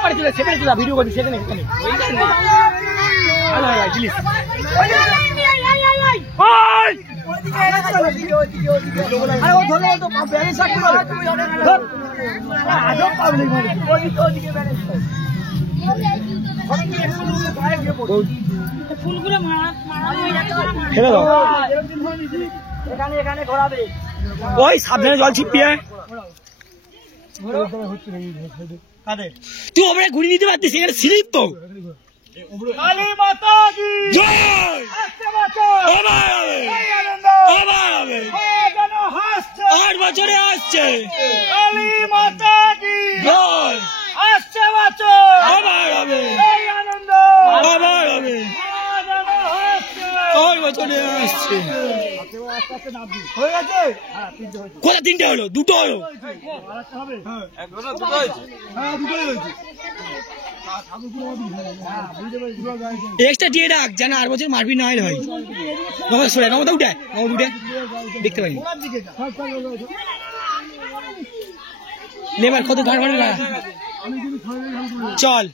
সেপারে চলে ভিডিও করছি সেখানে ভালো হয় জিনিস ওই সাবধানে জল ছিপিয়ে তুই ওপরে ঘুরি নিতে পারতিস সেখানে স্লিপ তো আট বছরে আসছে আবার হবে আবার হবে 8 বছরে আসছে কোথা তিনটে হলো দুটো হলো এক্সট্রা দিয়ে রাখ যেন 8 বছর মারবি না হয় নমতা উঠে দেখতে পাই লেবার কত ঘর চল